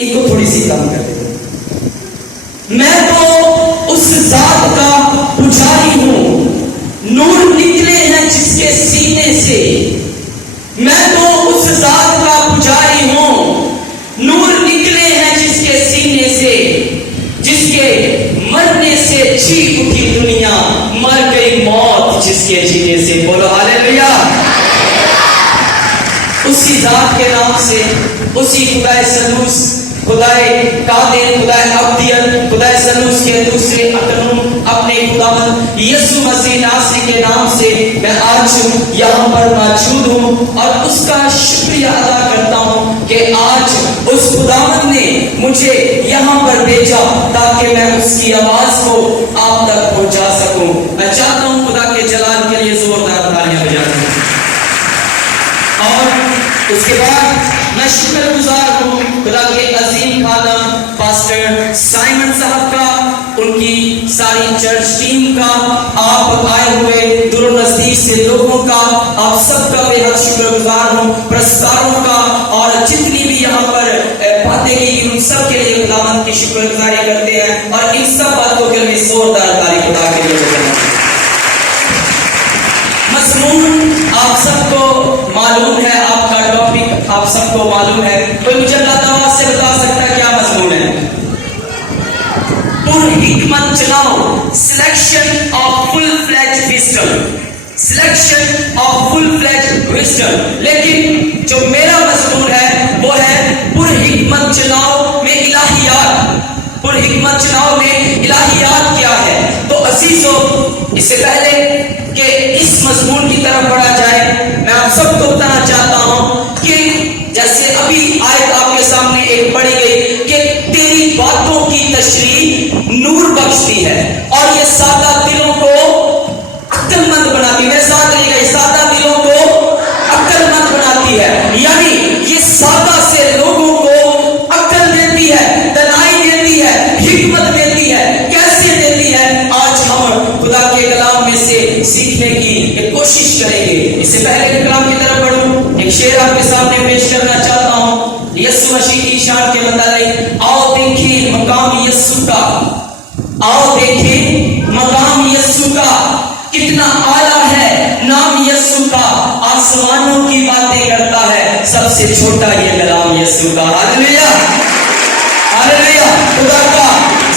ان کو تھوڑی سی کم کر دیتا ہوں. میں تو اس ذات کا پجاری ہوں، نور نکلے ہیں جس کے سینے سے. میں تو اس ذات کا پجاری ہوں، نور نکلے ہیں جس کے سینے سے، جس کے مرنے سے چیخ اٹھی دنیا، مر گئی موت جس کے جینے سے. بولو ہاللیلویا. اسی ذات کے نام سے، اسی خدائے سلوس، خدائے قادر، خدائے ابدیت، خدائے سلوس کے دوسرے اقنوم اپنے خداوند یسوع مسیح ناصری کے نام سے میں آج یہاں پر موجود ہوں اور اس کا شکریہ ادا کرتا ہوں کہ آج اس خداوند نے مجھے یہاں پر بھیجا تاکہ میں اس کی آواز کو آپ تک پہنچا سکوں. میں چاہتا ہوں خدا کے جلال کے لیے زوردار تالیاں بجائیں. اور اس کے بعد میں شکر گزار ہوں خدا کے عظیم خادم پاسٹر سائمن صاحب کا، ان کی ساری چرچ ٹیم کا، آپ آئے ہوئے دور و نزدیک سے لوگوں کا، آپ سب کا بے حد شکر گزار ہوں. پرستاروں کا اور جتنی بھی یہاں پر باتیں کی ان سب کے لیے خداوند کی شکر گزاری کرتے ہیں اور ان سب باتوں کے لیے زوردار تالی خدا کے لیے بجائیں. مضمون آپ سب کو معلوم ہے، آپ کا ٹاپک آپ سب کو معلوم ہے. کوئی مجھے اللہ تعالیٰ سے بتا سکتا ہے کیا مضمون ہے؟ پر حکمت چناؤ، selection of full fledge wisdom, selection of full fledge wisdom. لیکن جو میرا مضمون ہے وہ ہے پر حکمت چناؤ میں الہیات. پر حکمت چناؤ میں الہیات کیا ہے؟ تو عزیزو، اس سے پہلے کہ اس مضمون کی طرف بڑھا جائے، میں آپ سب کو بتانا چاہتا ہوں کہ جیسے ابھی آیت آپ کے سامنے ایک پڑھی گئی کہ تیری باتوں کی تشریح نور بخشتی ہے اور یہ سادہ دلوں کو عقل مند بناتی ہے. میں ساتھ نہیں گئی، سادہ دلوں کو عقل مند بناتی ہے. یعنی یہ سادہ سے لوگوں کو عقل دیتی ہے، دانائی دیتی ہے، حکمت دیتی ہے. کیسے دیتی ہے؟ آج ہم خدا کے کلام میں سے سیکھنے کی ایک کوشش کریں گے. اس سے پہلے کہ کلام کی طرف بڑھوں، ایک شعر آپ کے سامنے پیش کرنا چاہتا ہوں یسوع مسیح کی شان کے متعلق. آؤ دیکھیں مقام یسوع کا، آؤ دیکھیں مقام یسوع کا، کتنا اعلیٰ ہے نام یسوع کا. آسمانوں کی باتیں کرتا ہے، سب سے چھوٹا یہ کلام یسوع کا. ہاللیلویا، ہاللیلویا. خدا کا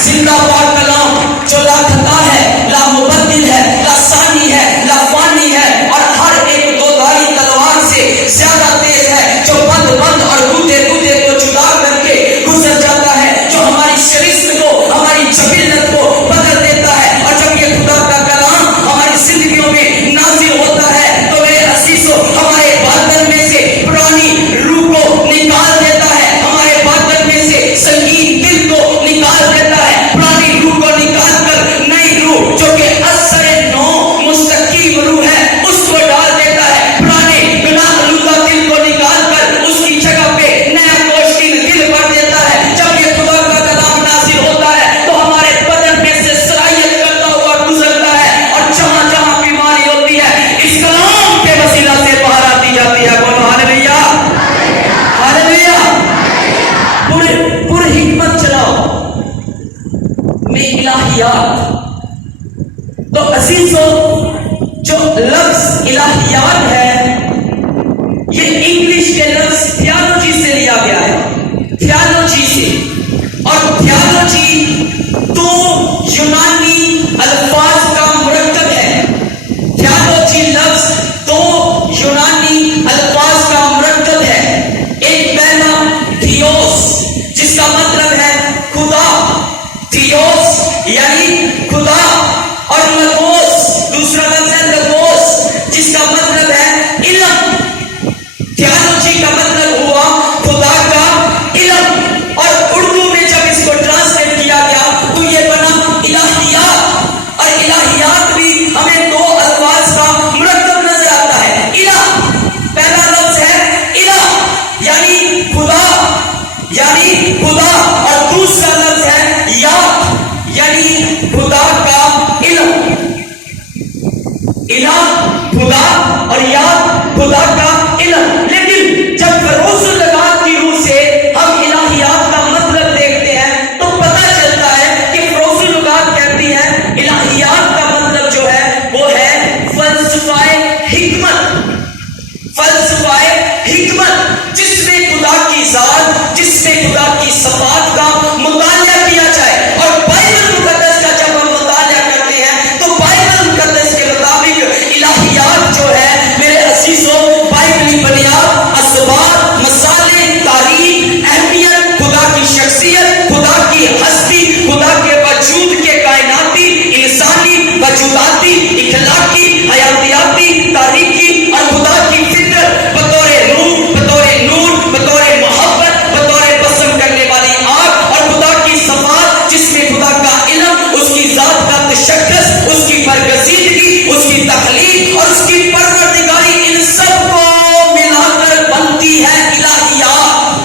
زندہ پاک کلام جو لا خطا ہے، لا مبدل ہے، لا ثانی ہے، لا فانی ہے اور ہر ایک دو دھاری تلوار سے زیادہ تیز ہے، جو بند اور گودے کو جدا کر کے گزر جاتا ہے، جو ہماری شریعت کو، ہماری جبلت کو بدل دیتا ہے. اور جب یہ خدا کا کلام ہماری زندگیوں میں نازل ہوتا ہے تو میرے عزیزو ہمارے باطن میں سے پرانی روح کو نکال دیتا ہے، ہمارے باطن میں سے سنگین دل کو نکال دیتا ہے. پرانی روح کو نکال کر نئی روح جو کہ اثر نو مستقیم روح ہے اس کو ڈال دیتا ہے. پرانے گناہ آلودہ دل کو نکال کر اس کی جگہ پہ نیا پوشتین دل بھر دیتا ہے. جب یہ خدا کا کلام نازل ہوتا ہے تو ہمارے بدن میں سے صلاحیت کرتا ہوا گزرتا ہے اور جہاں جہاں بیماری ہوتی ہے اس کلام کے وسیلہ سے باہر آتی جاتی ہے. بولو ہاللیلویا، ہاللیلویا. پر حکمت چلاؤ میں الہیات. تو عزیزو، جو لفظ الہیات ہے یہ انگلش کے لفظ تھیالوجی سے لیا گیا ہے، تھیالوجی سے. اور تھیالوجی دو یونانی الفاظ کا مرکب ہے. تھیالوجی لفظ دو یونانی الفاظ کا مرکب ہے. ایک پہلا تھیوس جس کا مطلب ہے خدا، تھیوس یعنی خدا، اور لگوس دوسرا لفظ ہے لگوس جس کا مطلب ہے علم. تھیالوجی کا مطلب ہوا خدا کا علم. اور اردو میں جب اس کو ٹرانسلیٹ کیا گیا تو یہ بنا الہیات. اور الہیات بھی ہمیں دو الفاظ کا مرکب نظر آتا ہے. الہ پہلا لفظ ہے الہ یعنی خدا، یعنی خدا، اور دوسرا لفظ ہے یاد یعنی خدا کا علم. الہ خدا اور یاد خدا کا علم. لیکن جب روز لگات کی روح سے ہم الہیات کا کی ہستی، خدا کے وجود کے کائناتی، انسانی، وجوداتی، اخلاقی، حیاتیاتی، تاریخی اور خدا کی فطرت بطور روح، بطور نور، بطور محبت، بطور پسند کرنے والی آگ اور خدا کی صفات جس میں خدا کا علم، اس کی ذات کا تشخص، اس کی برگزیدگی، اس کی تخلیق اور اس کی پروردگاری، ان سب کو ملا کر بنتی ہے الہیات۔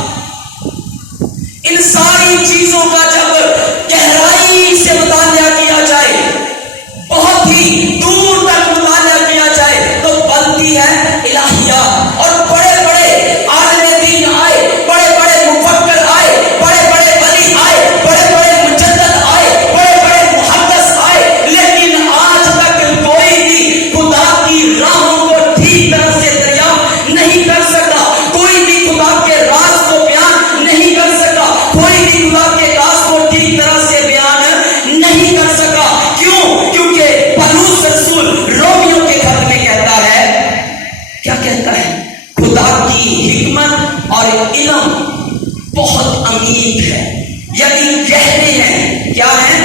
ان ساری چیزوں کا جب گہرائی سے مطالعہ کیا جائے، بہت ہی دور تک مطالعہ کیا جائے، تو بنتی ہے الہیات۔ اور بڑے بڑے عالم دین آئے، بڑے بڑے مفکر آئے، بڑے بڑے ولی آئے، بڑے بڑے مجدد آئے، بڑے بڑے محدث آئے، لیکن آج تک کوئی بھی خدا کی راہوں کو ٹھیک طرح سے دریافت نہیں کر سکا، کوئی بھی خدا کے راز کو بیان نہیں کر سکا، کوئی بھی خدا کے راز کو ٹھیک طرح سے بیان نہیں کر سکا۔ کیوں؟ کیونکہ پولس رسول رومیوں کے خط میں کہتا ہے، کیا کہتا ہے؟ خدا کی حکمت اور علم بہت عمیق ہے، یعنی گہرے ہیں۔ کیا ہے؟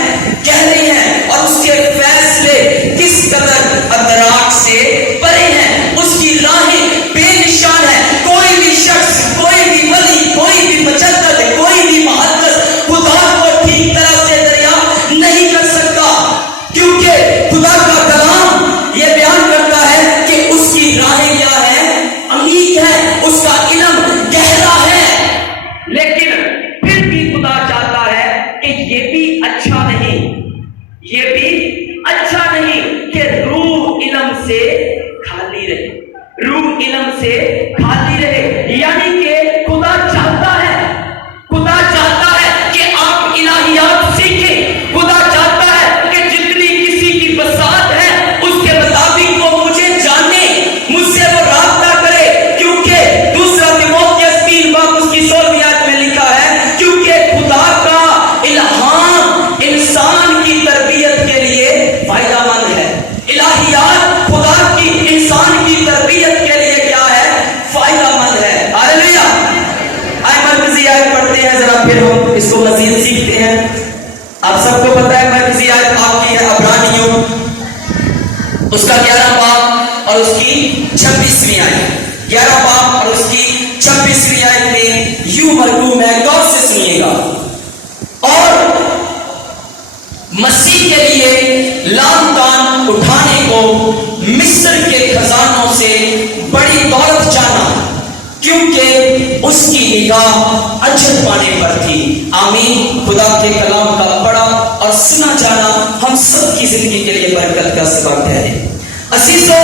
گہرے ہیں، اور اس کے فیصلے کس قدر ادراک سے پرے ہیں، اس کی راہیں بے نشان ہیں۔ کوئی بھی شخص، کوئی بھی ولی، کوئی بھی مجدد، کوئی بھی محدث خدا کو ٹھیک طرح سے دریافت نہیں کر سکتا، کیونکہ خدا کا کلام یہ بیان کرتا ہے کہ اس کی راہیں کیا ہے؟ عمیق ہے، اس کا علم گہرا ہے۔ لیکن پھر بھی خدا چاہتا ہے کہ یہ بھی اچھا نہیں، یہ بھی اچھا نہیں کہ روح علم سے خالی رہے، روح علم سے خالی رہے، یعنی کہ خدا چاہتا ہے کہ آپ الہیات سیکھیں، خدا چاہتا ہے کہ جتنی کسی کی بساط ہے اس کے مطابق وہ مجھے جانے، مجھ سے وہ رابطہ کرے، کیونکہ دوسرا تیموتھیوس 3 باب اس کی 16ویں آیت میں لکھا ہے، کیونکہ خدا کا الہام انسان کی تربیت کے لیے فائدہ مند ہے۔ الہیات خدا کی انسان کی تربیت کے لیے کیا ہے؟ فائدہ مند ہے۔ ہاللیلویا۔ آئے مرکزی آیت پڑھتے ہیں، ذرا پھر ہم اس کو مزید سیکھتے ہیں۔ آپ سب کو پتہ ہے مرکزی آیت آپ کی ہے عبرانیوں اس کا 11 باب اور اس کی 26ویں آیت، 11 باب اور اس کی 26ویں آیت میں یوں مرغوم ہے، غور سے سنیے گا۔ اور مسیح کے لیے لام تان اٹھانے کو مصر کے خزانوں سے بڑی دولت جانا، کیونکہ اس کی نگاہ اجر پانے پر تھی۔ آمین۔ خدا کے کلام کا پڑھا اور سنا جانا ہم سب کی زندگی کے لیے برکت کا سبب ٹھہرے۔ عزیزو،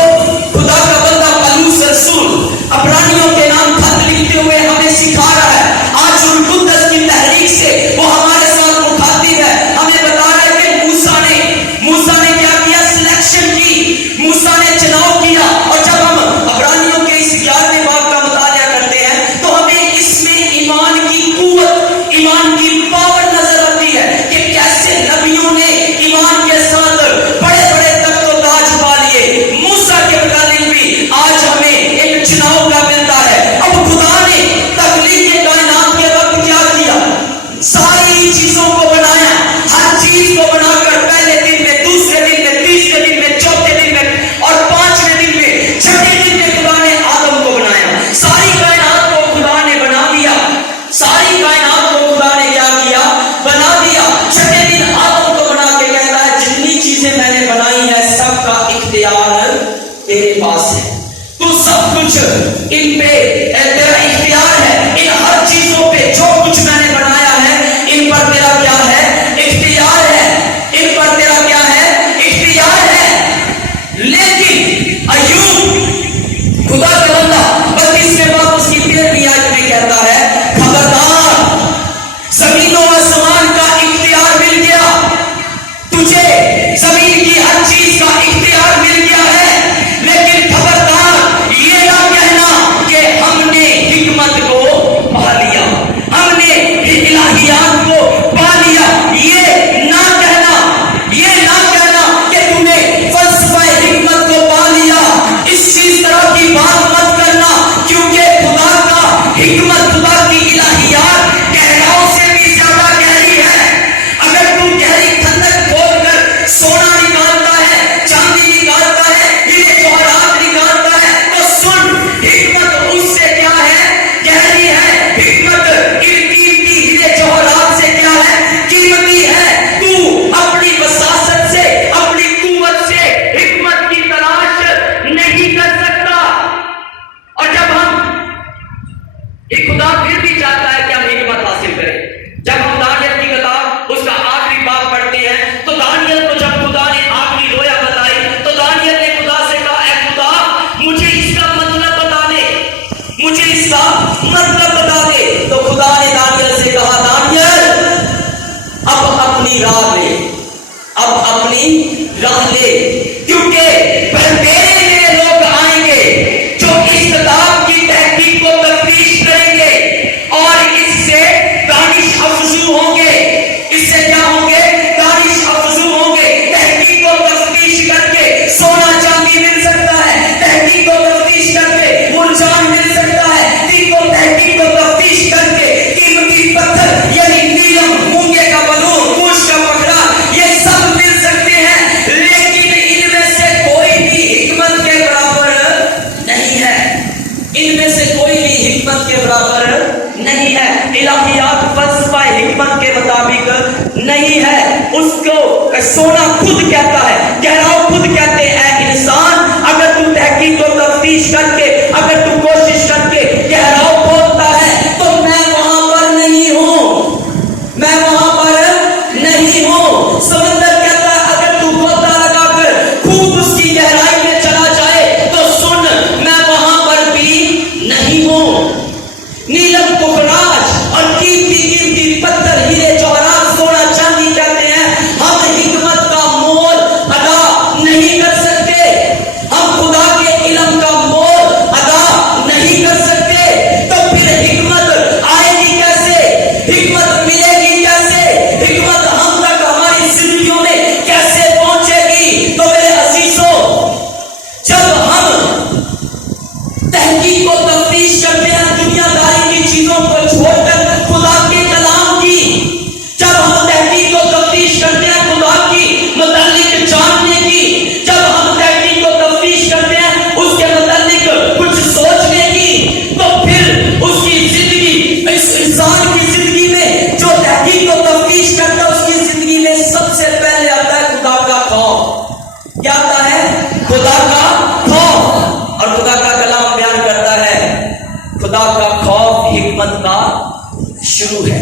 خدا کا بندہ پولس رسول عبرانیوں کے نام خط لکھتے ہوئے ہمیں سکھا رہا ہے، آج روح القدس کی تحریک سے وہ ہمارے ساتھ مخاطب ہے، ہمیں بتا رہا ہے کہ موسیٰ نے کیا کیا؟ سلیکشن کی، موسیٰ نے چناؤ کیا۔ اور جب ہم عبرانیوں کے اس 11ویں باب کا مطالعہ کرتے ہیں تو ہمیں اس میں ایمان کی قوت، ایمان کی پاور نظر آتی ہے کہ کیسے نبیوں نے ایمان کے ساتھ بڑے بڑے تخت و تاج پا لیے۔ موسیٰ کے متعلق بھی آج ہمیں ایک چناؤ کا ملتا ہے۔ اب خدا نے تخلیق کائنات کے وقت کیا کیا؟ ساری چیزوں کو بنایا، ہر چیز کو بنا کر پہلے دن میں، دوسرے دن میں، تیسرے دن میں، چوتھے دن میں اور 5ویں دن میں، چھٹے دن میں خدا نے آدم کو بنایا۔ ساری کائنات کو خدا نے بنا دیا، ساری کائنات کو خدا نے کیا کیا؟ بنا دیا۔ چھٹے دن آدم کو بنا کے کہتا ہے جتنی چیزیں میں نے بنائی ہیں سب کا اختیار تیرے پاس ہے، تو سب کچھ ان پہ تیرا اختیار ہے، ان ہر چیزوں پہ جو کچھ میں نے بنایا ہے ان پر تیرا کیا ہے؟ اختیار ہے، ان پر تیرا کیا ہے؟ اختیار ہے۔ لیکن ایوب خدا کا بندہ 32ویں باب اس کی 13ویں آیت میں کہتا ہے، خبردار، زمین و آسمان کا اختیار مل گیا تجھے، زمین کی ہر چیز کا اختیار مل گیا ہے، لیکن خبردار یہ نہ کہنا کہ ہم نے حکمت کو پا لیا، ہم نے الہیات کو پا لیا، یہ نہ کہنا کہ تم نے فلسفہ حکمت کو پا لیا۔ اس چیز طرح کی بات مت کرنا، کیونکہ خدا کا حکمت، خدا کی الہیات گہراؤں سے بھی زیادہ اپنی راہ لے، کیونکہ بھرپیرے میں لوگ آئیں گے جو اس کتاب کی تحقیق کو تفتیش کریں گے اور اس سے دانش افزو ہوں گے۔ اس سے کیا ہوں گے؟ دانش افزو ہوں گے۔ تحقیق کو تفتیش کر کے سونا چاندی مل سکتا ہے، تحقیق کو تفتیش کر کے مرجان مل سکتا ہے، تحقیق کو تفتیش کر کے قیمتی پتھر یعنی نیلم، مونگے کا بلور، موش کا پکڑا، یہ سب مل سکتے ہیں، لیکن ان میں سے کوئی بھی حکمت کے برابر نہیں ہے۔ ان میں سے کوئی بھی حکمت کے برابر نہیں ہے۔ الہیات فلسفہ حکمت کے مطابق نہیں ہے۔ اس کو سونا خود کہتا ہے، گہراؤ خود کہتے ہیں اے انسان، اگر تو تحقیق کو تفتیش کر کے، اگر تو کوشش کر کے گہراؤ کھودتا ہے تو میں وہاں پر نہیں ہوں، میں وہاں پر نہیں ہوں۔ سمندر کہتا ہے اگر تو غوطہ لگا کر خوب اس کی گہرائی میں چلا جائے تو سن، میں وہاں پر بھی نہیں ہوں۔ نیلم، پخراج اور قیمتی پتھر، ہیرے جواہرات، سونا چاندی کہتے ہیں، ہم حکمت کا مول ادا نہیں کر سکتے، ہم خدا کے علم کا مول ادا نہیں کر سکتے۔ تو پھر حکمت آئے گی کیسے؟ حکمت ملے گی کیسے؟ حکمت ہم تک ہماری زندگیوں میں کیسے پہنچے گی؟ تو میرے عزیزوں، جب ہم تحقیق کو تفتیش کرتے ہیں دنیا داری کی چیزوں کو چھوڑ کر خدا کے کلام کی، جب ہم تحقیق کو تفتیش کرتے ہیں خدا کی متعلق جاننے کی، جب ہم تحقیق کو تفتیش کرتے ہیں اس کے متعلق کچھ سوچنے کی، تو پھر اس کی زندگی، اس انسان کی زندگی میں جو تحقیق کو تفتیش کرتا ہے اس کی زندگی میں سب سے پہلے آتا ہے خدا کا خوف۔ کیا آتا ہے؟ خدا کا خوف۔ اور خدا کا کلام بیان کرتا ہے خدا کا خوف حکمت کا شروع ہے،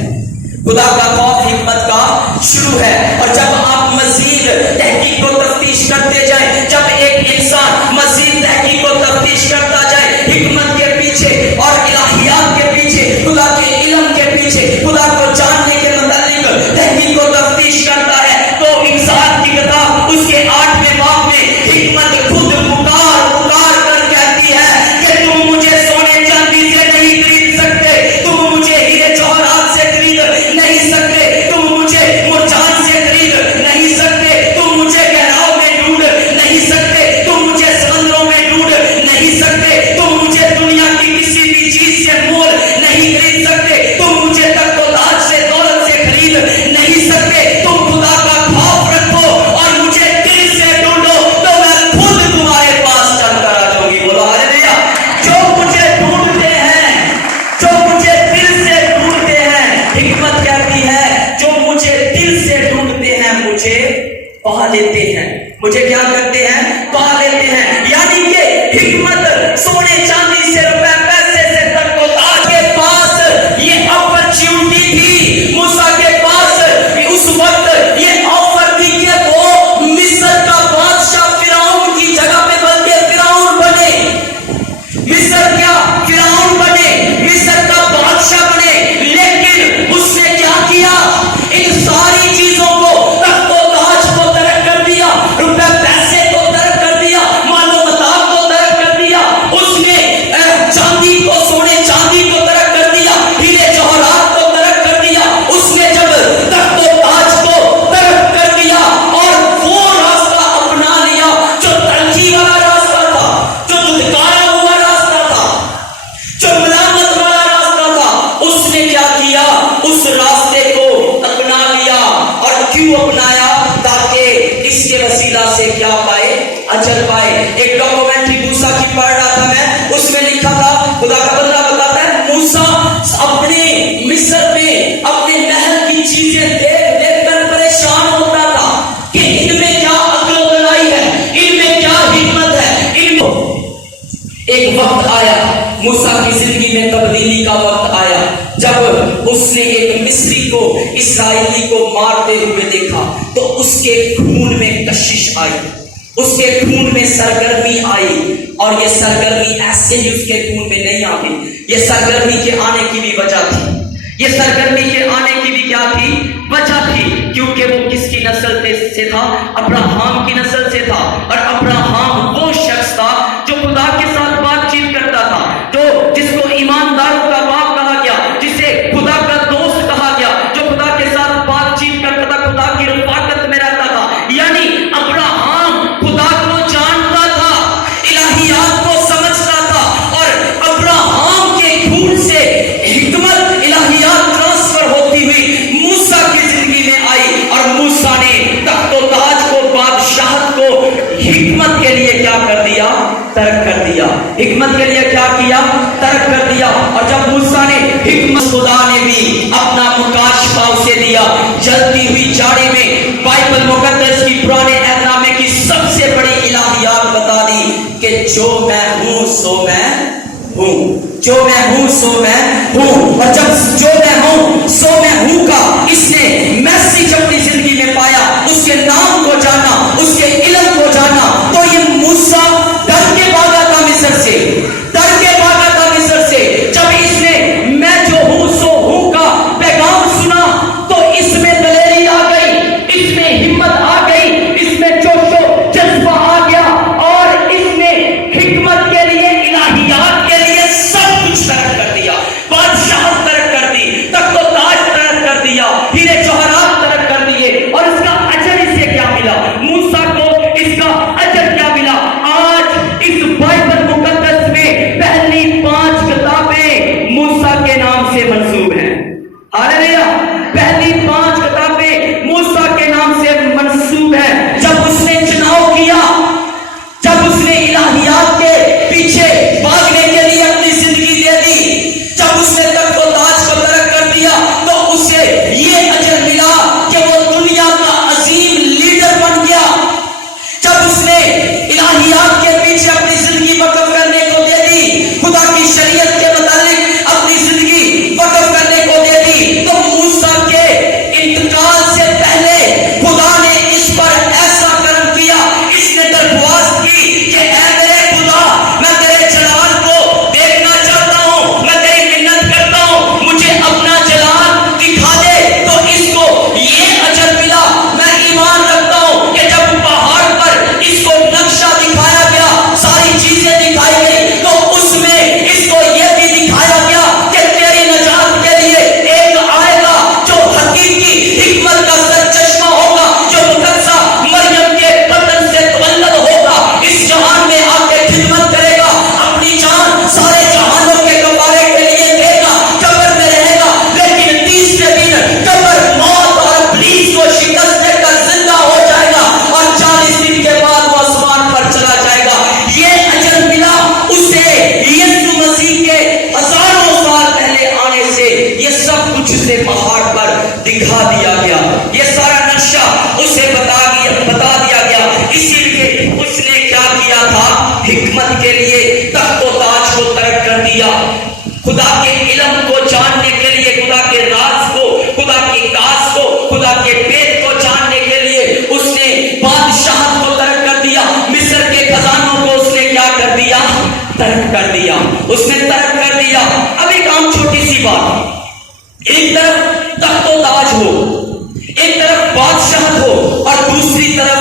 خدا کا خوف حکمت کا شروع ہے۔ اور جب آپ مزید تحقیق کو تفتیش کرتے جائیں، جب ایک انسان مزید تحقیق کو تفتیش کرتا جائے حکمت کے پیچھے اور الہیات کے پیچھے، خدا کے علم کے پیچھے، خدا کو جاننے کے متعلق تحقیق کو تفتیش کرتا ہے، تو انسان کی کتاب اس کے 8ویں باب میں حکمت خود پکار پکار کر کہتی ہے کہ تم مجھے سونے چاندی سے نہیں خرید سکتے، تم مجھے ہیرے جواہرات سے خرید نہیں سکتے، تم مجھے مرجان سے خرید نہیں سکتے، تم مجھے گہراؤ میں ڈھونڈ نہیں سکتے، تم مجھے سمندروں میں ڈھونڈ نہیں سکتے، تم مجھے دنیا کی کسی بھی چیز سے مول نہیں خرید سکتے، تم مجھے تخت و تاج سے، دولت سے خرید نہیں سکتے۔ تم خدا کا خوف رکھو اور مجھے دل سے ڈھونڈو تو میں خود تمہارے پاس چل کر آ جاؤں گی۔ بولو ہاللیلویا۔ جو مجھے ڈھونڈتے ہیں، جو مجھے دل سے ڈھونڈتے ہیں، حکمت کہتی ہے جو مجھے دل سے ڈھونڈتے ہیں مجھے پا لیتے ہیں، مجھے کیا کرتے ہیں؟ پا لیتے ہیں۔ یعنی کہ حکمت سونے چاندی سے، روپے پیسے سے، تخت و تاج کے پاس یہ اپرچونٹی تھی، موسیٰ کے پاس اس وقت یہ آفر تھی کہ وہ مصر کا بادشاہ فرعون کی جگہ پہ بلکہ فرعون بنے، مصر کیا فرعون بنے، مصر کا بادشاہ بنے، لیکن اس نے کیا کیا؟ ان ساری چیزوں کو، تخت و تاج کو ترک کر دیا، روپے پیسے کو ترک کر دیا، مال و متاع کو ترک کر دیا، اس نے چاندی کو، سونے چاندی کو ترک کر دیا، ہیرے جواہرات کو ترک کر دیا۔ اس نے جب تخت و تاج کو ترک کر دیا اور وہ راستہ اپنا لیا جو تنقید والا راستہ تھا، جو دھتکارا ہوا راستہ تھا، جو ملامت والا راستہ تھا، اس نے کیا کیا؟ اس راستے کو اپنا لیا۔ اور کیوں اپنایا؟ تاکہ اس کے وسیلہ سے کیا پائے؟ اجر پائے۔ ایک ڈاکومنٹری موسیٰ کی پڑھ رہا تھا میں، اس میں لکھا تھا، خدا کا بندہ بتاتا ہے موسیٰ اپنے مصر میں اپنے محل کی چیزیں دیکھ دیکھ کر پریشان ہوتا تھا کہ ان میں کیا عقل و دانائی ہے، ان میں کیا حکمت ہے، ان میں ایک وقت آیا، موسیٰ کی زندگی میں تبدیلی کا وقت آیا، جب اس نے ایک مصری کو، اسرائیلی کو مارتے ہوئے دیکھا تو اس کے خون میں کشش آئی، اس کے خون میں سرگرمی آئی، اور یہ سرگرمی ایسے ہی اس کے خون میں نہیں آتی، یہ سرگرمی کے آنے کی بھی وجہ تھی، یہ سرگرمی کے آنے کی بھی کیا تھی؟ وجہ تھی، کیونکہ وہ کس کی نسل تھے؟ سے تھا, ابراہم کی نسل سے تھا. اور ابراہم وہ شخص تھا جو خدا کے ساتھ بات چیت کرتا تھا, جو جس کو ایمانداروں کا باپ کہا گیا, جسے خدا کا دوست کہا گیا, جو خدا کے ساتھ بات چیت کرتا تھا, خدا کی رفاقت میں رہتا تھا. یعنی ابراہم خدا کو جانتا تھا, الہیات کو سمجھتا تھا, اور ابراہم کے خون سے حکمت, الہیات ٹرانسفر ہوتی ہوئی موسیٰ کی زندگی میں آئی, اور موسیٰ نے تخت و تاج کو, بادشاہت کو حکمت کے لیے کیا کر دیا, ترک کر دیا. حکمت کے لیے کیا کیا, ترک کر دیا. اور جب موسیٰ نے حکمت, خدا نے بھی اپنا مکاشفہ اسے دیا. جلتی ہوئی جاڑی میں بائبل مقدس کی پرانے عہد نامے کی سب سے بڑی الہیات بتا دی کہ جو میں ہوں سو میں ہوں, جو میں ہوں سو میں ہوں. اور جب جو میں ہوں سو میں ہوں کا اس نے میسیج اپنی زندگی میں پایا, اس کے نام کو جانا, اس کے علم کو جانا, تو یہ موسیٰ ڈر کے بھاگا تھا مصر سے, ڈر کے بھاگا تھا مصر سے. جب اس نے میں جو ہوں سو ہوں کا پیغام سنا تو اس میں دلیری آ گئی, اس میں ہمت آ گئی, اس میں جوش و جذبہ آ گیا, اور اس نے حکمت کے لیے, الہیات کے لیے سب کچھ ترک کر دیا. بادشاہت ترک کر دی, تخت و تاج ترک کر دیا, ہیرے جوہرات ترک کر دیے. اور اس کا اجر اسے کیا ملا, موسیٰ کو اس کا اجر کیا ملا. آج اس بائبل مقدس میں پہلی 5 کتابیں موسیٰ کے نام سے منسوب ہیں. ہاللیلویا, پہلی 5 کتابیں موسیٰ کے نام سے منسوب ہیں. جب اس نے چناؤ کیا, جب اس نے الہیات کے پیچھے بھاگنے کے لیے اپنی زندگی دے دی, جب اس نے تخت و تاج کو ترک کر دیا, تو اسے یہ اجر ملا کہ وہ دنیا کا عظیم لیڈر بن گیا. جب اس نے الہیات کے پیچھے اپنی زندگی وقف کرنے کو دے دی, خدا کی شریعت کے متعلق اپنی زندگی وقف کرنے کو دے دی, تو موسیٰ کے انتقال سے پہلے خدا نے اس پر ایسا کرم کیا, اس نے درخواست کی کہ اے میرے خدا, میں تیرے جلال کو دیکھنا چاہتا ہوں, میں تیری منت کرتا ہوں, مجھے اپنا جلال دکھا دے. تو اس کو یہ اجر ملا. میں ایمان رکھتا ہوں کہ جب پہاڑ پر اس کو نقشہ دکھایا گیا, ساری چیزیں دکھائی گئی, تو اس میں اس کو یہ بھی دکھایا گیا کہ تیری نجات کے لیے ایک آئے گا جو حقیقی حکمت کا سرچشمہ ہوگا, جو مقدسہ مریم کے بطن سے تولد ہوگا, اس جہان میں آ کے خدمت کرے گا, اپنی جان سارے جہانوں کے کفارے کے لیے دے گا, قبر میں رہے گا, لیکن تیسرے دن قبر, موت اور ابلیس کو شکست دے کر زندہ ہو جائے گا, اور 40 دن کے بعد وہ آسمان پر چلا جائے گا. یہ اجر ملا اسے یسوع مسیح کے ہزاروں سال پہلے آنے سے. یہ سب کچھ اسے پہاڑ پر دکھا دیا گیا, یہ سارا نقشہ اسے بتا دیا گیا. اسی لیے اس نے کیا کیا تھا, حکمت کے لیے تخت و تاج کو ترک کر دیا. خدا کے علم کو جاننے کے لیے, خدا کے راز کو, خدا کی کاس کو, خدا کے پیٹ کو جاننے کے لیے اس نے بادشاہت کو ترک کر دیا. مصر کے خزانوں کو اس نے کیا کر دیا, ترک کر دیا, اس نے ترک کر دیا. اب ایک عام چھوٹی سی بات, ایک طرف تخت و تاج ہو, ایک طرف بادشاہت ہو, اور دوسری طرف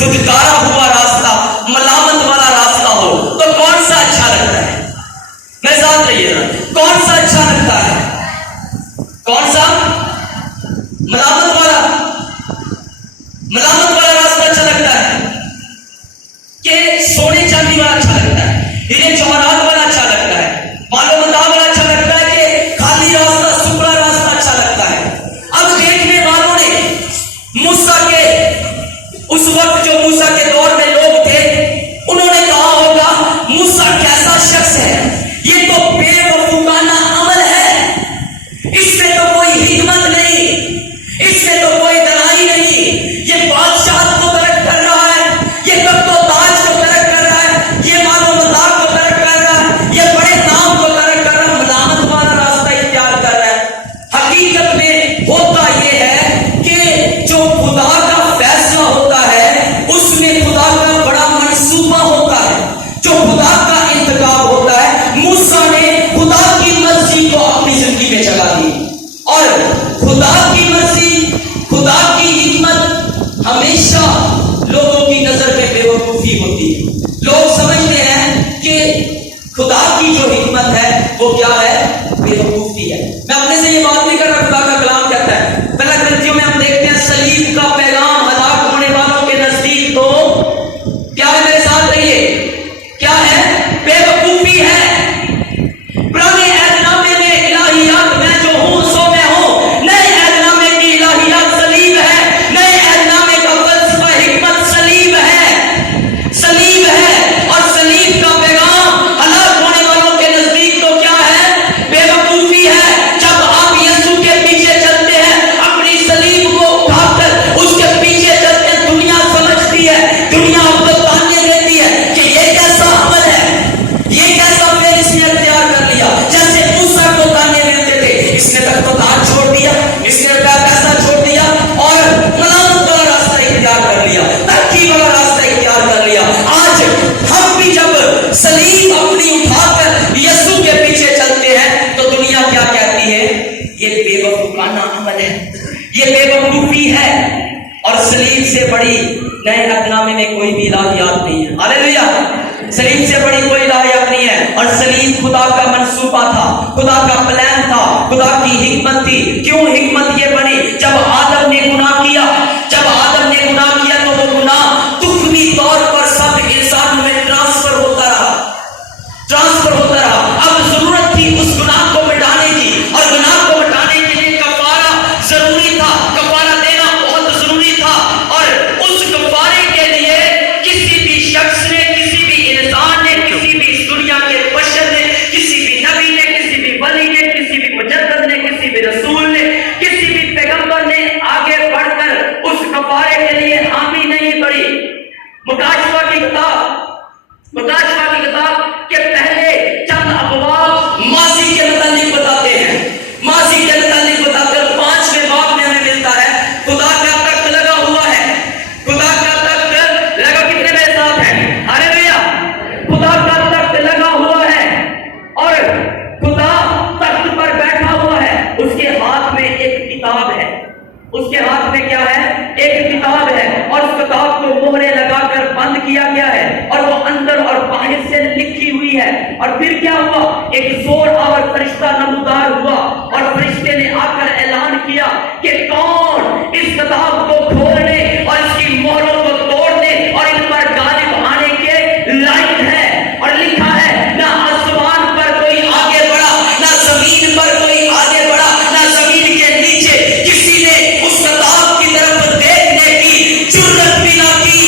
دھتکارا ہوا راستہ, ملامت والا راستہ ہو, تو کون سا اچھا لگتا ہے؟ میں ساتھ رہیے نا, کون سا اچھا لگتا ہے؟ کون سا؟ ملامت والا راستہ اچھا لگتا ہے کہ سونے چاندی والا اچھا لگتا ہے, ہیرے جوہرات والا اچھا لگتا ہے, مال و متاع والا اچھا لگتا ہے, کہ خالی راستہ, سپرا راستہ اچھا لگتا ہے؟ اب دیکھنے والوں نے موسیٰ کے اس وقت, جو موسیٰ کے دور میں لوگ تھے, انہوں نے کہا ہوگا موسیٰ کیسا شخص ہے, یہ تو بے وقوفانہ عمل ہے, اس میں تو کوئی حکمت نہیں, اس میں تو کوئی دلائی نہیں, یہ بادشاہت کو ترک کر رہا ہے, یہ تخت و تاج کو ترک کر رہا ہے, یہ مال و متاع کو ترک کر رہا ہے, یہ بڑے نام کو ترک کر رہا ہے, ملامت والا راستہ اختیار کر رہا ہے. حقیقت میں ہوتا یہ ہے کہ جو خدا کا فیصلہ ہوتا ہے, اس میں خدا کا بڑا منصوبہ ہوتا ہے, جو خدا کا انتخاب ہوتا ہے. موسیٰ نے خدا کی مرضی کو اپنی زندگی میں جگہ دی, اور خدا کی مرضی, خدا کی حکمت ہمیشہ یہ بے وقوفی ہے، اور سلیب سے بڑی نئے عہد میں کوئی بھی الہیات نہیں ہے. ہاللیلویہ. سلیب سے بڑی کوئی الہیات نہیں ہے، اور سلیب خدا کا منصوبہ تھا، خدا کا پلان تھا، خدا کی حکمت تھی. کیوں حکمت یہ بنی؟ جب آدم نے گناہ کیا، جب آدم نے گناہ کیا تو وہ گناہ تخمی طور پر سب انسان میں ٹرانسفر ہوتا رہا. اب ضرورت تھی اس گناہ کو مٹانے کی، اور گناہ کو مٹانے کے لیے کفارہ ضروری تھا، کفارہ دینا بہت ضروری تھا. اور اس کفارے کے لیے کسی بھی شخص نے، کسی بھی انسان نے، کسی بھی اس دنیا کے بشر نے، کسی بھی نبی نے، کسی بھی ولی نے، کسی بھی مجدد نے، کسی بھی رسول نے، کسی بھی پیغمبر نے آگے بڑھ کر اس کفارے کے لیے حامی نہیں پڑی. مکاشفہ کی کتاب کے پہلے چند ابواب ماضی کے متعلق بتاتے ہیں. ماضی کے متعلق بتاتے ہیں. 5ویں باب میں ہمیں ملتا ہے خدا کا تخت لگا ہوا ہے. خدا کا تخت لگا، کتنے میرے ساتھ ہے؟ ہاللیلویہ. خدا کا تخت لگا ہوا ہے، اور خدا تخت پر بیٹھا ہوا ہے. اس کے ہاتھ میں ایک کتاب ہے. اس کے ہاتھ میں کیا ہے؟ ایک کتاب ہے، اور اس کتاب کو مہرے لگا کر بند کیا گیا ہے، اور وہ اندر اور باہر سے لکھی ہوئی ہے. اور پھر کیا ہوا؟ ایک زور آور فرشتہ نمودار ہوا، اور فرشتے نے آ کر اعلان کیا کہ کون اس کتاب کو کھولنے اور اس کی مہروں کو توڑنے اور ان پر غالب آنے کے لائق ہے. اور لکھا ہے، نہ آسمان پر کوئی آگے بڑھا، نہ زمین پر کوئی آگے بڑھا، نہ زمین کے نیچے کسی نے اس کتاب کی طرف دیکھنے کی جرأت بھی نہ کی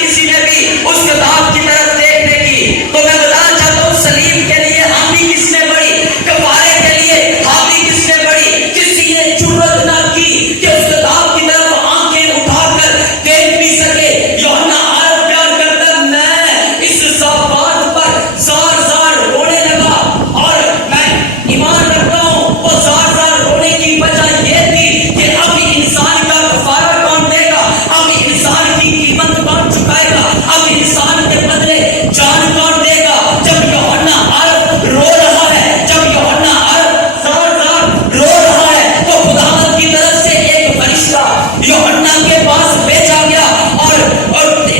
کسی نے بھی اس کتاب کی طرف دیکھنے کی. تو میں بتانا چاہتا ہوں، سلیب کے لیے حامی کس نے بڑی؟ کفارے کے لیے حامی کس نے بڑی؟ کسی نے جرأت نہ کی کہ اس کتاب کی طرف آنکھیں اٹھا کر دیکھ بھی سکے. یوحنا عرب بیان کرتا ہے، میں اس بات پر زار رونے لگا، اور میں ایمان رکھتا ہوں وہ زار رونے کی وجہ یہ تھی کہ اب انسان کا کفارہ کون دے گا؟ اب انسان کی قیمت کون چکائے گا؟ اب انسان کے بدلے جان کون دے گا؟ جب یوحنا عرب رو رہا ہے، جب یوحنا عرب زار رو رہا ہے، تو خداوند کی طرف سے ایک فرشتہ یوحنا کے پاس بھیجا گیا، اور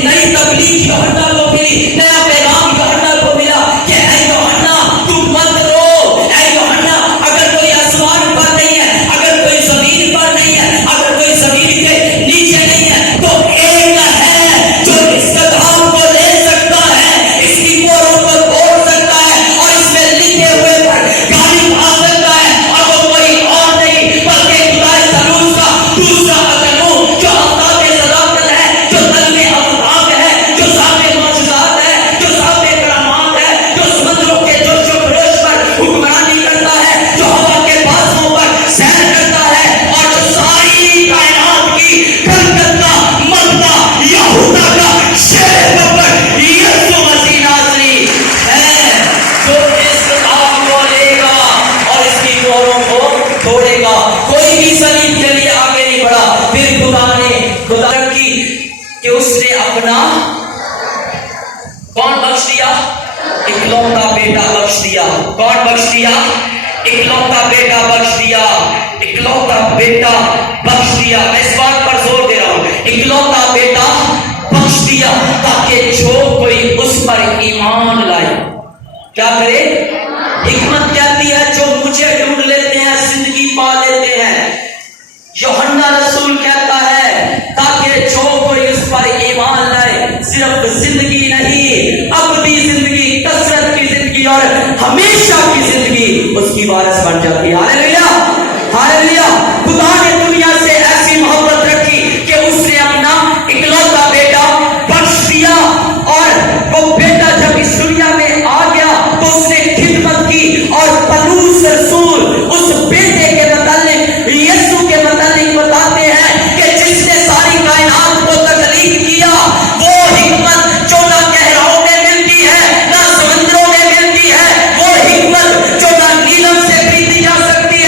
نئی تبلیغ یوحنا کو ملی، نیا پیغام یوحنا کو ملا کہ اے یوحنا تم مت رو. اے یوحنا، اگر کوئی آسمان پر نہیں ہے، اگر کوئی زمین پر نہیں ہے، اگر کوئی زمین کے نیچے نہیں ہے، تو ایک ہے جو اس کتاب کو لے سکتا ہے، اس کی مہروں کو توڑ سکتا ہے، اور اس میں لکھے ہوئے پر غالب آ سکتا ہے. اور وہ کوئی اور نہیں بلکہ خدائے سلوس کا دوسرا اکلو، جو آفتاب صداقت ہے، جو قلب افراق ہے، جو صاحب معجزات ہے، جو صاحب کرامات ہے، جو سمندروں کے جوش و خروش پر حکمرانی کرتا ہے، جو ہوا کے بازوں پر سیر کرتا ہے، اور جو ساری کائنات کی گردن کا ملبہ یہودا کا شیر بکر یسوع مسیح ناصری ہے، جو اس کتاب کو لے گا اور اس کی مہروں کو توڑے گا. کوئی بھی سلیب کے لیے آگے نہیں بڑھا. پھر خدا کی کہ اس نے اپنا کون بخش دیا؟ اکلوتا بیٹا بخش دیا. کون بخش دیا؟ اکلوتا بیٹا بخش دیا. اکلوتا بیٹا بخش دیا. میں اس بات پر زور دے رہا ہوں، اکلوتا بیٹا بخش دیا، تاکہ جو کوئی اس پر ایمان لائے کیا کرے؟ حکمت کہتی ہے جو مجھے ڈھونڈ لیتے ہیں زندگی پا لیتے ہیں. یوحنا رسول کہتا ہے تاکہ جو کوئی اس پر ایمان لائے صرف زندگی نہیں، ابدی زندگی، کثرت کی زندگی اور ہمیشہ کی زندگی اس کی وارث بن جاتی ہے. ہاللیلویہ. ہاللیلویہ. خدا نے دنیا سے ایسی محبت رکھی کہ اس نے اپنا اکلوتا بیٹا بخش دیا، اور وہ بیٹا جب اس دنیا میں آ گیا تو اس نے خدمت کی. اور پولس رسول اس بیٹے کے متعلق، یسوع کے متعلق بتاتے ہیں کہ جس نے ساری کائنات کو تخلیق کیا، وہ حکمت جو نہ گہراؤں میں ملتی ہے، نہ سمندروں میں ملتی ہے، وہ حکمت جو نہ نیلم سے خریدی جا سکتی ہے،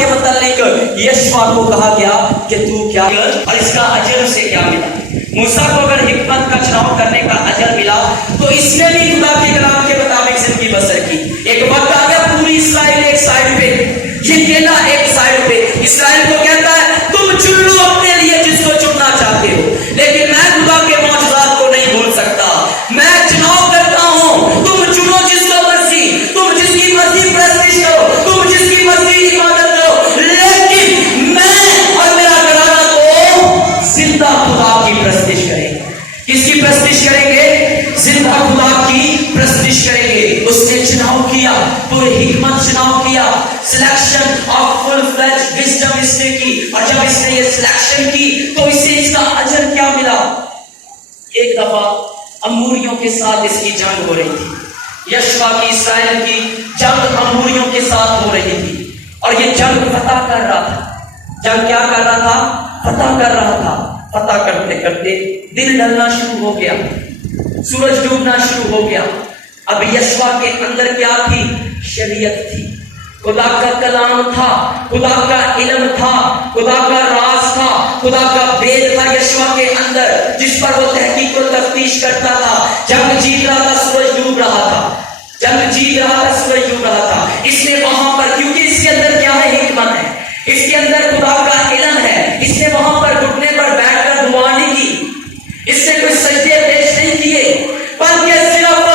کے متعلق یشوا کو کہا گیا کہ تو کیا اور اس کا اجر اسے کیا ملا. موسیٰ کو اگر حکمت کا چناؤ کرنے کا اجر ملا تو اس نے بھی خدا کے کلام کے مطابق زندگی بسر کی. ایک وقت آ گیا پوری اسرائیل ایک سائڈ پہ, یہ کیلا ایک سائڈ پہ. اسرائیل کو کہتا ہے تم چن لو اپنے لیے جس کو چننا چاہتے ہو, لیکن میں خدا کے معجزات کو نہیں بھول سکتا. میں چناؤ کرتا ہوں, تم چنو جس کو مرضی, تم جس کی مرضی پرستش کرو, تم جس کی مرضی عبادت کرو, لیکن میں اور میرا گھرانہ تو زندہ خدا کی پرستش کریں گے. کس کی پرستش کریں گے؟ زندہ خدا کی پرستش کریں گے. اس نے چناؤ کیا, پورے حکمت چناؤ کیا, selection of full fledge wisdom اس نے کی, اور جب اس نے یہ سلیکشن کی تو اسے اس کا اجر کیا ملا؟ ایک دفعہ اموریوں کے ساتھ اس کی جنگ ہو رہی تھی. یشوا کی اسرائیل کی جنگ اموریوں کے ساتھ ہو رہی تھی, اور یہ جنگ فتح کر رہا تھا. جنگ کیا کر رہا تھا؟ فتح کر رہا تھا. فتح کرتے کرتے دن ڈھلنا شروع ہو گیا, سورج ڈوبنا شروع ہو گیا. اب یشوا کے اندر کیا تھی؟ شریعت تھی, خدا کا کلام تھا, خدا کا علم تھا, خدا کا راز تھا, خدا کا بید تھا یشوا کے اندر, جس پر وہ تحقیق و تفتیش کرتا تھا. جنگ جیت رہا تھا, سورج ڈوب رہا تھا, جنگ جیت رہا تھا, سورج ڈوب رہا تھا. اس نے وہاں پر, کیونکہ اس کے اندر کیا ہے؟ حکمت ہے, اس کے اندر خدا کا علم ہے, اس نے وہاں پر گھٹنے پر بیٹھ کر دعا نہیں کی, اس نے کوئی سجدے پیش نہیں کیے, بلکہ صرف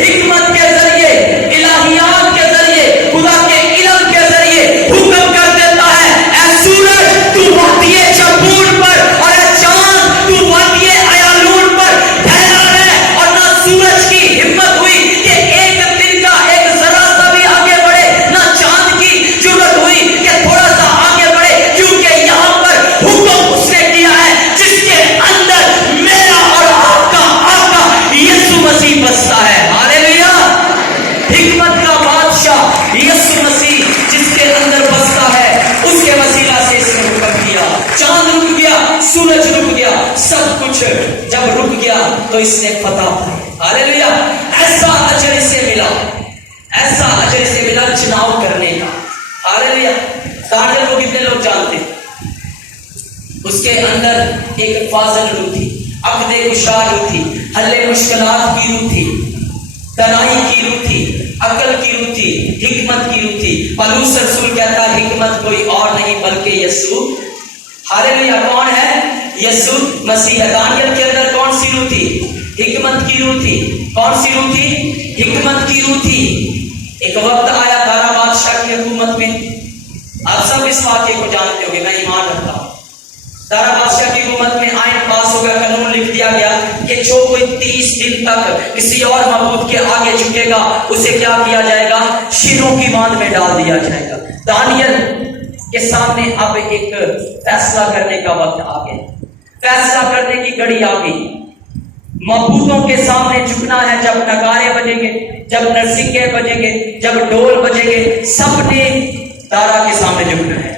حکمت کے ذریعے, الہیات کے ذریعے, خدا کے علم کے ذریعے حکم کر دیتا ہے, اے سورج تو وادی جبور پر, اور اے چاند تو وادی ایالون پر ٹھہرا رہے. اور نہ سورج کی ہمت ہوئی کہ ایک دن کا ایک ذرا سا بھی آگے بڑھے, نہ چاند کی ضرورت ہوئی کہ تھوڑا سا آگے بڑھے, کیونکہ یہاں پر حکم اس نے کیا ہے جس کے اندر میرا اور آپ کا آقا یسوع مسیح بستا ہے. ہاللیلویا. حکمت کا بادشاہ یسوع مسیح جس کے اندر بستا ہے, اس کے وسیلہ سے اس نے حکم کیا. چاند رک گیا, سورج رک گیا, سب کچھ جب رک گیا تو اس نے فتح پائی. ہاللیلویا. ایسا اجر اسے ملا, ایسا اجر اسے ملا چناؤ کرنے کا. ہاللیلویا. دانیل کو کتنے لوگ جانتے ہیں؟ اس کے اندر ایک فاضل روح تھی, عقد گشا روح تھی, حل مشکلات کی روح تھی, دانائی کی روح تھی, عقل کی روح تھی, حکمت کی روح تھی. پالوس رسول کہتا ہے حکمت کوئی اور نہیں بلکہ یسوع. ہاللیلویا. کون ہے؟ یسوع مسیح. دانیل کے اندر کون سی روح تھی؟ حکمت کی روح تھی. کون سی روح تھی؟ حکمت کی روح تھی. ایک وقت آیا دارا بادشاہ کی حکومت میں, آپ سب اس واقعے کو جانتے ہو گے, میں ایمان رکھتا ہوں. دارا بادشاہ کی حکومت میں آئین پاس ہو گیا, قانون لکھ دیا گیا کہ جو کوئی 30 دن تک کسی اور معبود کے آگے جھکے گا اسے کیا کیا جائے گا؟ شیروں کی باندھ میں ڈال دیا جائے گا. دانیل کے سامنے اب ایک فیصلہ کرنے کا وقت آ گیا, فیصلہ کرنے کی گھڑی آ گئی. معبودوں کے سامنے جھکنا ہے. جب نگارے بجیں گے, جب نرسنگے بجیں گے, جب ڈول بجیں گے, سب نے دارا کے سامنے جھکنا ہے.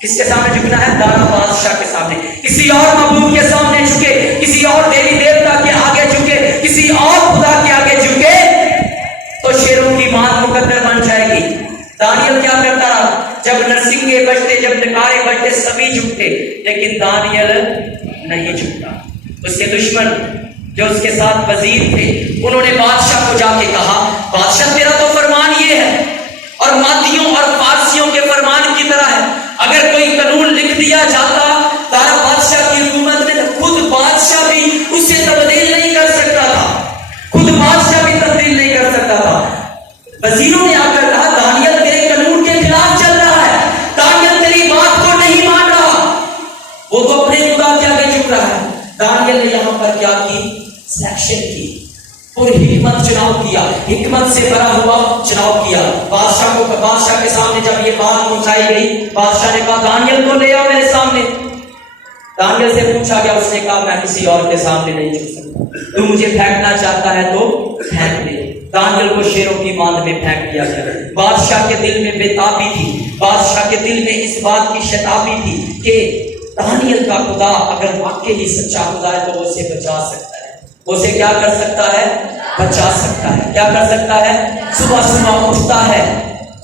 کس کے سامنے جھکنا ہے؟ دارا بادشاہ کے سامنے. کسی اور معبود کے سامنے جھکے, کسی اور دیوی دیوتا کے آگے جھکے, کسی اور خدا کے آگے جھکے تو شیروں کی ماں مقدر بن جائے گی. دانیل کیا کرتا رہا؟ جب نرسنگے بجتے, جب نگارے بجتے, سبھی جھکتے, لیکن دانیل نہیں جھکتا. اس کے دشمن جو اس کے ساتھ وزیر تھے, انہوں نے بادشاہ کو جا کے کہا, بادشاہ تیرا تو فرمان یہ ہے, اور مادیوں اور فارسیوں کے فرمان کی طرح ہے. اگر کوئی قانون لکھ دیا جاتا دارا بادشاہ کی حکومت میں, خود بادشاہ بھی اسے تبدیل نہیں کر سکتا تھا, خود بادشاہ بھی تبدیل نہیں کر سکتا تھا. وزیروں نے آ کر کہا دانیل تیرے قانون کے خلاف چل رہا ہے, دانیل تیری بات کو نہیں مان رہا, وہ تو اپنے خدا کے آگے جھک رہا ہے. دانیل نے یہاں پر کیا کی؟ سلیکشن کی, پوری حکمت چناؤ کیا, حکمت سے بھرا ہوا چناؤ کیا. بادشاہ کو, بادشاہ کے سامنے جب یہ بات پہنچائی گئی, بادشاہ نے کہا دانیل کو لے آؤ میرے سامنے. دانیل سے پوچھا گیا, اس نے کہا میں کسی اور کے سامنے نہیں جھک سکتا, تو مجھے پھینکنا چاہتا ہے تو پھینک دے. دانیل کو شیروں کی باندھ میں پھینک دیا گیا. بادشاہ کے دل میں بےتابی تھی, بادشاہ کے دل میں اس بات کی شتابی تھی کہ دانیل کا خدا اگر واقعی ہی سچا خدا ہے تو وہ اسے بچا سکتا ہے. وہ اسے کیا کر سکتا ہے؟ بچا سکتا ہے. کیا کر سکتا ہے؟ صبح صبح اٹھتا ہے,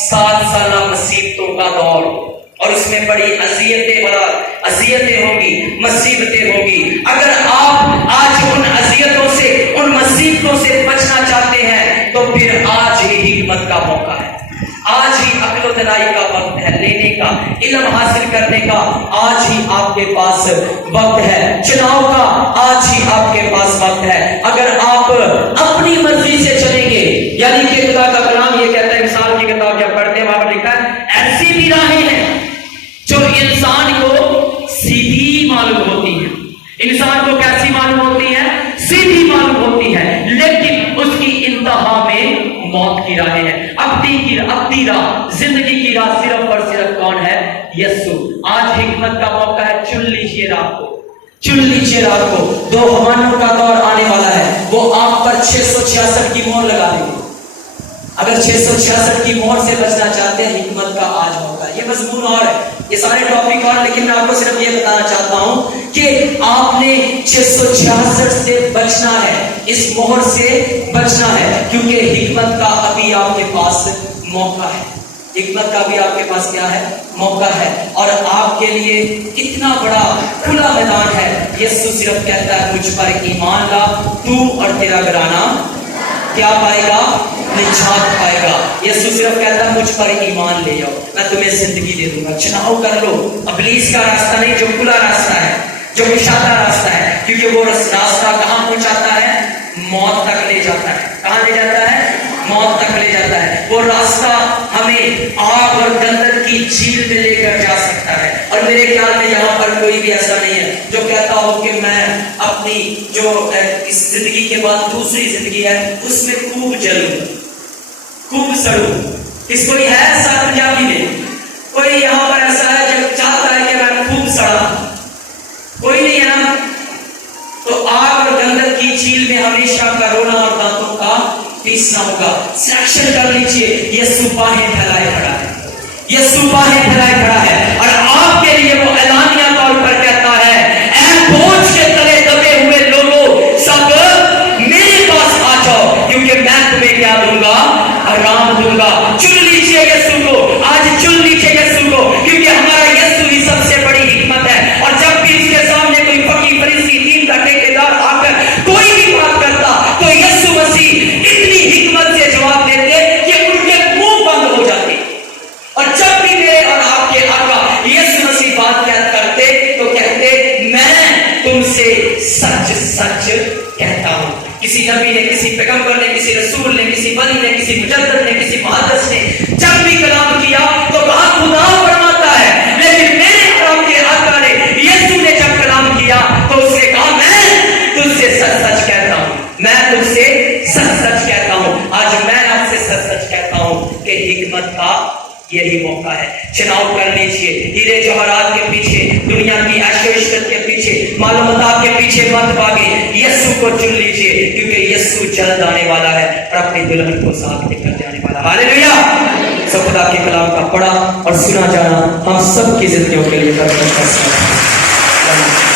7 سالہ مصیبتوں کا دور، اور اس میں بڑی اذیتیں ہوگی، مصیبتیں ہوگی۔ اگر آپ آج ان اذیتوں سے، ان مصیبتوں سے بچنا چاہتے ہیں تو پھر آج ہی حکمت کا موقع ہے، آج ہی عقل و دلائی کا وقت ہے، لینے کا، علم حاصل کرنے کا آج ہی آپ کے پاس وقت ہے، چناؤ کا آج ہی آپ کے پاس وقت ہے۔ اگر آپ اپنی مرضی سے چلیں گے، یعنی کہ خدا کا کلام یہ کہتا ہے، مثال کی کتاب جب پڑھتے ہیں وہاں پر لکھا ہے ایسی بھی راہیں ہیں جو انسان کو سیدھی معلوم ہوتی ہیں، انسان کو کیسی معلوم ہوتی ہے؟ سیدھی معلوم ہوتی ہے، لیکن اس کی انتہا میں موت کی راہیں ہیں۔ ابدی راہ، زندگی کی راہ صرف اور صرف کون ہے؟ یسوع۔ آج حکمت کا موقع ہے، چن لیجئے راہ کو، چن لیجئے راہ کو۔ 2 حوانوں کا دور آنے والا ہے، وہ آپ پر 666 کی مہر لگا دیں گے۔ اگر 666 کی مہر سے بچنا چاہتے ہیں، حکمت کا آج موقع ہے۔ یہ مضمون اور ہے، یہ سارے ٹاپک اور، لیکن میں آپ کو صرف یہ بتانا چاہتا ہوں کہ آپ نے 666 سے بچنا ہے، اس مہر سے بچنا ہے، کیونکہ حکمت کا ابھی آپ کے پاس موقع ہے، حکمت کا بھی آپ کے پاس کیا ہے؟ موقع ہے، اور آپ کے لیے اتنا بڑا کھلا میدان ہے۔ یسوع صرف کہتا ہے مجھ پر ایمان لا، تو اور تیرا گھرانہ کیا پائے گا؟ نجات پائے گا۔ یسوع صرف کہتا ہے مجھ پر ایمان لے آؤ، میں تمہیں زندگی دے دوں گا، چناؤ کر لو۔ ابلیس کا راستہ نہیں، جو کھلا راستہ ہے، جو کشادہ راستہ ہے، کیونکہ وہ راستہ کہاں پہنچاتا ہے؟ موت تک لے جاتا ہے۔ کہاں لے جاتا ہے؟ موت تک لے جاتا ہے۔ وہ راستہ ہمیں آگ اور گندک کی جھیل میں لے کر جا سکتا ہے، اور میرے خیال میں یہاں پر کوئی بھی ایسا نہیں ہے جو کہتا ہو کہ میں اپنی جو اس زندگی کے بعد دوسری زندگی ہے اس میں خوب جلوں، خوب سڑوں۔ اس کوئی ہے ایسا پنجابی میں؟ کوئی یہاں پر ایسا ہے جو چاہتا ہے کہ میں خوب سڑا؟ کوئی نہیں ہے نا۔ تو آگ اور گندک کی جھیل میں ہمیشہ کا رونا اور دانتوں کا پیسنا ہوگا۔ سلیکشن کر لیجئے، یسوع باہیں پھیلائے کھڑا ہے، یسوع باہیں پھیلائے کھڑا ہے، اور آپ کے لیے وہ اعلانیہ طور پر کہتا ہے اے بوجھ کے تلے دبے ہوئے لوگوں، سب میرے پاس آ جاؤ، کیونکہ میں تمہیں کیا دوں گا؟ آرام دوں گا۔ چن لیجئے یسوع کو، آج چن لیجئے یسوع کو، کیونکہ ہمارا یسوع ہی سب سے بڑی حکمت ہے۔ اور جب بھی اس کے سامنے کوئی فقیر فریسی دین کا ٹھیکیدار آ کر کوئی بھی بات کرتا تو یسوع مسیح اتنی حکمت سے جواب دیتے کہ ان کے منہ بند ہو جاتے، اور جب بھی میرے اور آپ کے آقا یسوع مسیح بات کرتے تو کہتے میں تم سے سچ سچ کہتا ہوں۔ کسی نبی نے، کسی پیغمبر نے، کسی رسول نے، کسی ولی نے، کسی مجدد نے، کسی محدث نے جب بھی کلام کیا تو کہا خدا فرماتا ہے، لیکن میرے اور آپ کے آقا نے، یسوع نے جب کلام کیا تو اس نے کہا میں تم سے سچ سچ کہتا ہوں، میں تم سے سچ سچ کہتا ہوں۔ آج میں آپ سے سچ سچ کہتا ہوں کہ حکمت کا یہی موقع ہے۔ چناؤ کر لیجئے، ہیرے جواہرات کے پیچھے، دنیا کی عیش و عشرت کے پیچھے، معلومات کے پیچھے مت بھاگے، یسوع کو چن لیجئے، کیونکہ یسوع جلد آنے والا ہے اور اپنی دلہن کو ساتھ لے کر جانے والا ہے۔ ہاللیلویہ۔ سب خدا کے کلام کا پڑھا اور سنا جانا ہم سب کی زندگیوں کے لیے برکت کا سبب ہے۔